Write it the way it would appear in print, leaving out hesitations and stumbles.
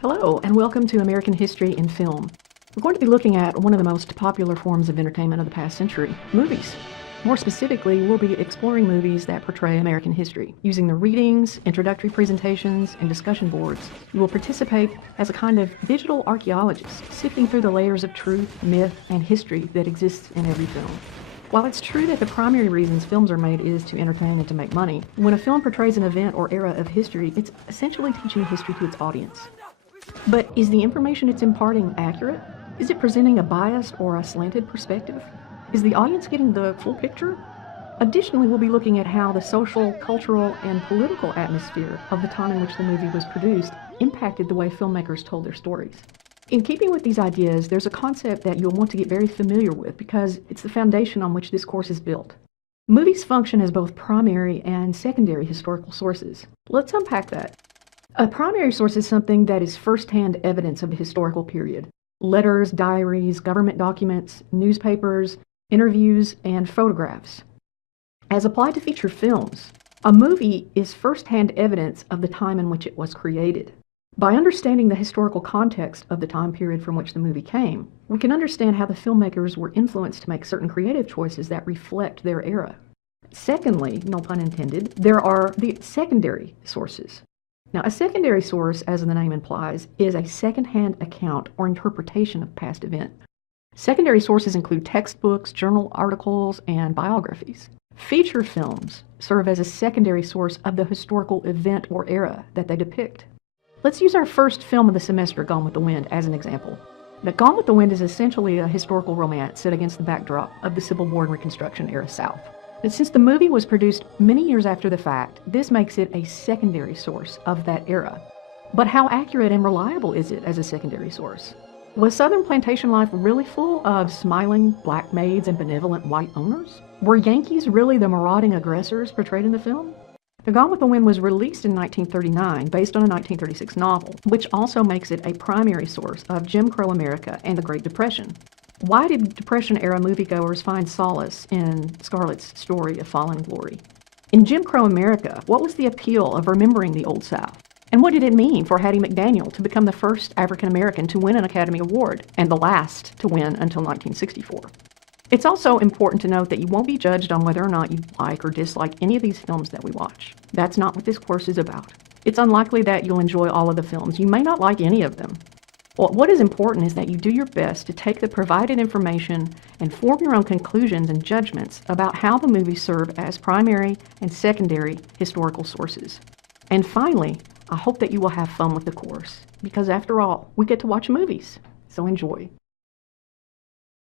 Hello, and welcome to American History in Film. We're going to be looking at one of the most popular forms of entertainment of the past century, movies. More specifically, we'll be exploring movies that portray American history. Using the readings, introductory presentations, and discussion boards, you will participate as a kind of digital archaeologist, sifting through the layers of truth, myth, and history that exists in every film. While it's true that the primary reasons films are made is to entertain and to make money, when a film portrays an event or era of history, it's essentially teaching history to its audience. But is the information it's imparting accurate? Is it presenting a biased or a slanted perspective? Is the audience getting the full picture? Additionally, we'll be looking at how the social, cultural, and political atmosphere of the time in which the movie was produced impacted the way filmmakers told their stories. In keeping with these ideas, there's a concept that you'll want to get very familiar with because it's the foundation on which this course is built. Movies function as both primary and secondary historical sources. Let's unpack that. A primary source is something that is first-hand evidence of the historical period. Letters, diaries, government documents, newspapers, interviews, and photographs. As applied to feature films, a movie is first-hand evidence of the time in which it was created. By understanding the historical context of the time period from which the movie came, we can understand how the filmmakers were influenced to make certain creative choices that reflect their era. Secondly, no pun intended, there are the secondary sources. Now, a secondary source, as the name implies, is a second-hand account or interpretation of past event. Secondary sources include textbooks, journal articles, and biographies. Feature films serve as a secondary source of the historical event or era that they depict. Let's use our first film of the semester, Gone with the Wind, as an example. Now, Gone with the Wind is essentially a historical romance set against the backdrop of the Civil War and Reconstruction era South. And since the movie was produced many years after the fact, this makes it a secondary source of that era. But how accurate and reliable is it as a secondary source? Was Southern plantation life really full of smiling black maids and benevolent white owners? Were Yankees really the marauding aggressors portrayed in the film? The Gone with the Wind was released in 1939 based on a 1936 novel, which also makes it a primary source of Jim Crow America and the Great Depression. Why did Depression-era moviegoers find solace in Scarlett's story of fallen glory? In Jim Crow America, what was the appeal of remembering the Old South? And what did it mean for Hattie McDaniel to become the first African-American to win an Academy Award and the last to win until 1964? It's also important to note that you won't be judged on whether or not you like or dislike any of these films that we watch. That's not what this course is about. It's unlikely that you'll enjoy all of the films. You may not like any of them. Well, what is important is that you do your best to take the provided information and form your own conclusions and judgments about how the movies serve as primary and secondary historical sources. And finally, I hope that you will have fun with the course, because after all, we get to watch movies, so enjoy.